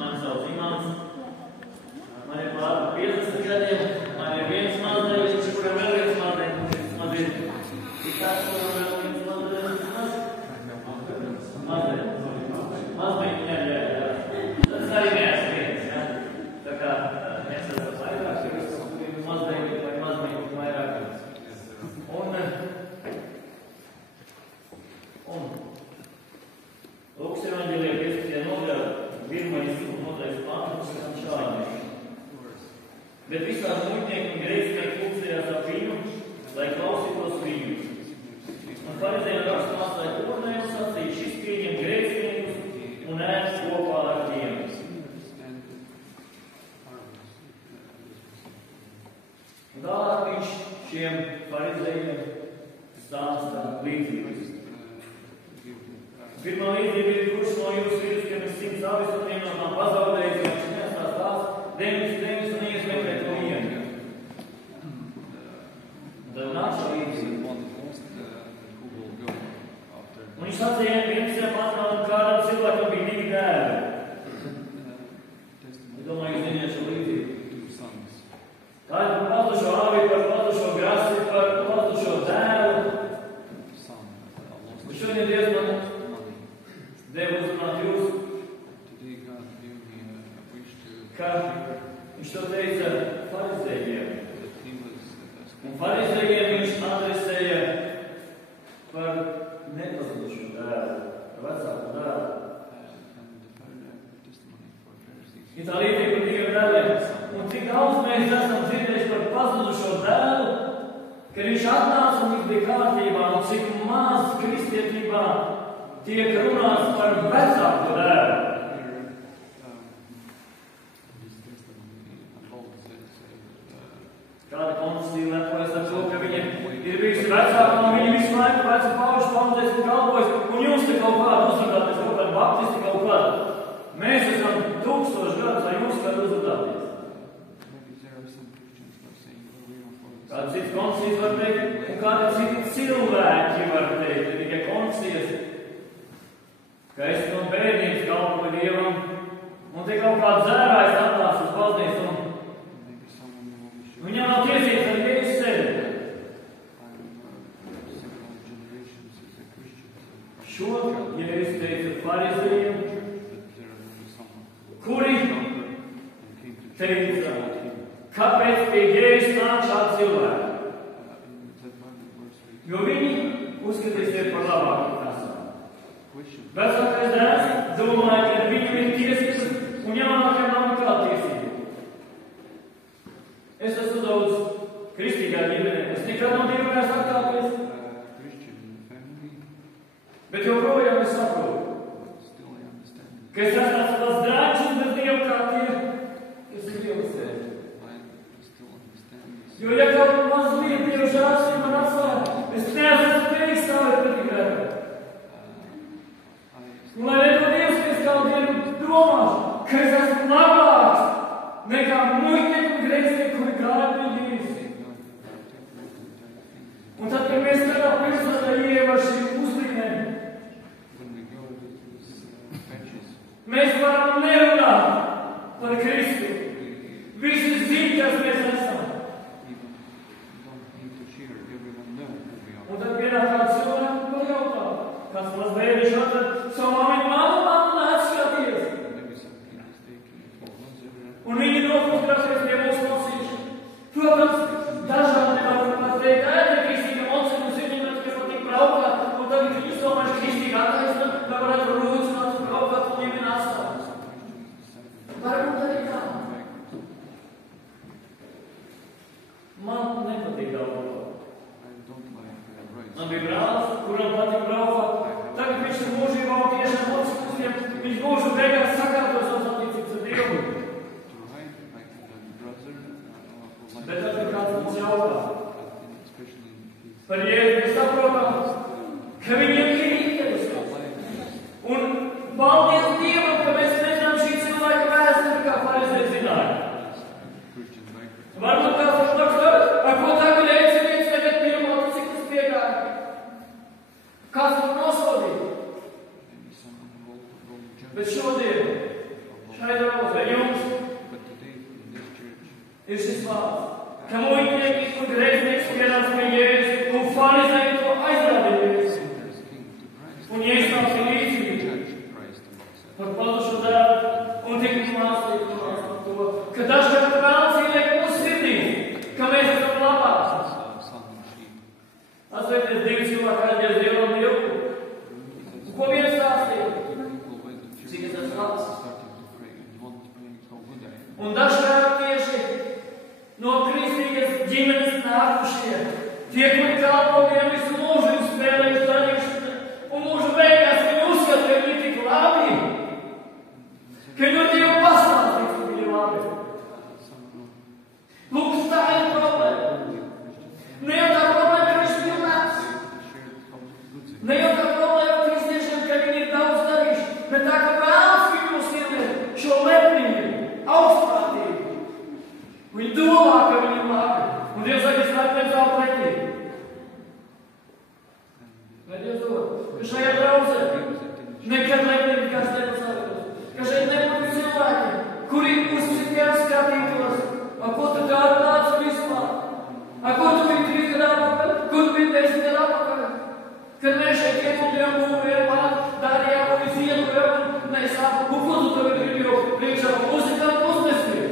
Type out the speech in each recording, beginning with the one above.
Mani sauc Imants. Man ir pār 50 gadiem. Man ir viens mazdēļš, kuram vēl viens mazdēļš. Man ir tāds, kuram vēl viens mazdēļš. Mazdēļ, jā. Tas arī neesmu viens, jā. Tā kā mēs esam vairāk, mazdēļ vai mazdēļ vairāk. Un Lūkas evaņģēlijā 15. nodaļā 1. nodaļas pāns skan šādi. Bet visās muļķnieki un grēcinieki pulcējās ap viņu, lai klausītos viņu. Un farizēju raksturmācēji turnēju sacīja, šis pieņem grēciniekus un ēd kopā ar tiem. Un tālāk viņš šiem farizējiem stāsta līdzības. Pirmā līdzība ir, kurš no jūsu vidus, ka mēs 100 avis un vienu no tām pazaudējis, ja viņš nesās tās 99 un iesmeklē to vienu. Tad nāk šā līdzība. Un viņš sacīja, viens patrām kādam cilvēkam bija 2 dēli. Es domāju, jūs ziniet šo līdzību. Tā ir par pazušo avi, par pazušo grasi, par pazušo dēlu. Un šodien Dievs man Dievu uzrunāt jūs, ka viņš to teica farizējiem. Un farizējiem viņš adresēja par nepazudušu dēlu, par vecāku dēlu. Ir tā līdzība par 2 dēliem. Un cik daudz mēs esam dzirdējuši par pazudušo dēlu, kad viņš atnāca un viņš bija kārtībā, un cik maz kristietībā tiek runāts par vecāku dēlu. Kāda konstitūcija lepojas ar to, ka viņiem ir bijusi vecāka, un viņi visu laiku veci pauģi paldies un kalpojas, un jūs te kaut kādu uzrunāties, kaut kādu baptisti kaut kādu. Mēs esam 1000 gadus, lai jūs kādu uzrunāties. Kāda cits konstitūcijas var teikt, un kāda citi cilvēki var teikt, ne tikai konstitūcijas. Ka es no bērnības kalpoju Dievam, un te kaut kāds dzērājs atnāca uz baznīcu, un viņam nav tiesības ar Jēzus sevi. Šo Jēzus teica farizējiem, kuri teica, kāpēc pie Jēzus nāk šādi cilvēki? Jo viņi uzskatīs tevi par labāku. Vecākais dēls domāja, ka viņam ir tiesības un jaunākajam nav nekāda tiesība. Es esmu daudz kristīgā ģimenē. Es nekad nav ģimenēs atkāpies. Bet joprojām es saprotu, ka es esmu tāds drāčs bez Dievu kā tie, kas ir Dieva sevi. Jo ja kaut mazliet Dievu žēlstība man atslēg, es neesmu spējīgs stāvēt pretī grēkam. Un lai nedod Dievs, ka es kādu dienu domāšu, ka es esmu labāks nekā muļķnieku un grēcinieku, kuri gāja pie Dievs. Un tad, kad mēs tādā pilsētā ieejam ar šīm uzlīmēm, mēs varam nerunāt par Kristu. Visi zina, kas mēs esam. Un tad vienā kāds cilvēks var jautāt, kāds maz bērniņš atrad savu mammu neatskaties. Un viņi nofotografēs pie mūsu lasīšana. Protams, dažādi var teikt, kristīga mocina, un viņiem tikai patīk braukāt, un tad viņi domājuši kristīga attaisna, vai varētu rūcināt un braukāt un ņemt atstāt. Varbūt arī tā. Man nepatīk braukāt. Man bija brālis, kuram patīk braukāt. Tagad viņš ir mūžībā un tiešām mocina. šai draudzē jums ir šis vārds, ka muļķnieki un grēcinieki pierās pie Jēzus un farizēji to aizrādījies. Un Jēzus nāca līdzīgi par padušu darbu un tika mācīt par to, ka dažkārt vēlns ieliek mūsu sirdī, ka mēs esam labāki. Atcerieties, divi cilvēki aizdies Dievam Dievu. Ko viens stāstīja? Cik es esmu labs. Un dažkārt tieši no kristīgas ģimenes nākušie, tie, kuri kalpo viņam visu mūžu, viņi spēlējuši darījuši, un mūžu beigās viņi uzskata, ka viņi tik labi, ka viņi no Dievu pastāstīs, ka viņi ir labi. Lūk, tā ir problēma. Ne jau tā problēma, ka viņš ir labs. Ne jau tā problēma kristiešiem, ka viņi ir daudz darījuši, bet tā, ka vēlas viņus ieliek šo lepnību, augstprātību. Viņi domā, ka viņi ir labi. Un Dievs saka, es nāku pēc savu pretī. Vai Dievs dod? Ka šajā draudzē nekad lepnīgi kāds nepasākos. Ka šeit nebūtu cilvēki, kuri uz citiem skatītos. Ko tu tādu nāc vispār? Ko tu biji 3 gadu apakaļ? Ko tu biji 10 gadu apakaļ? Kad mēs šeit ieguldījām būvējām, darījām un iziedojām, mēs sākam, ko tu tagad gribi jau priekšā uzlikāt uzmestīt?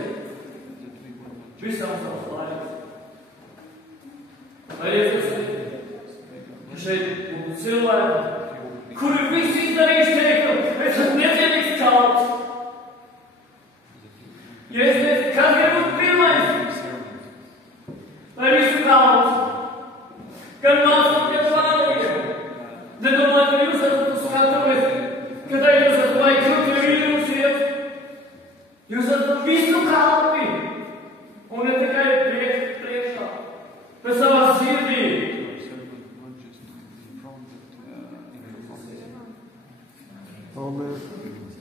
Visām savs laiks. Vai Jēzus ir? Ka šeit būtu cilvēki, kuri visi izdarījuši teiktu, es esmu necienīgs kalps. Ja es teicu, kas grib būt pirmais? Vai visu kalps? Kad mācot pie pārējiem? Nedomāju, ka jūs esat uz skatuves, kad jūs esat vai krūti vīrus iet. Jūs esat visu kalpi. Un ne tikai priekšā, bet savā sirdī. Amen.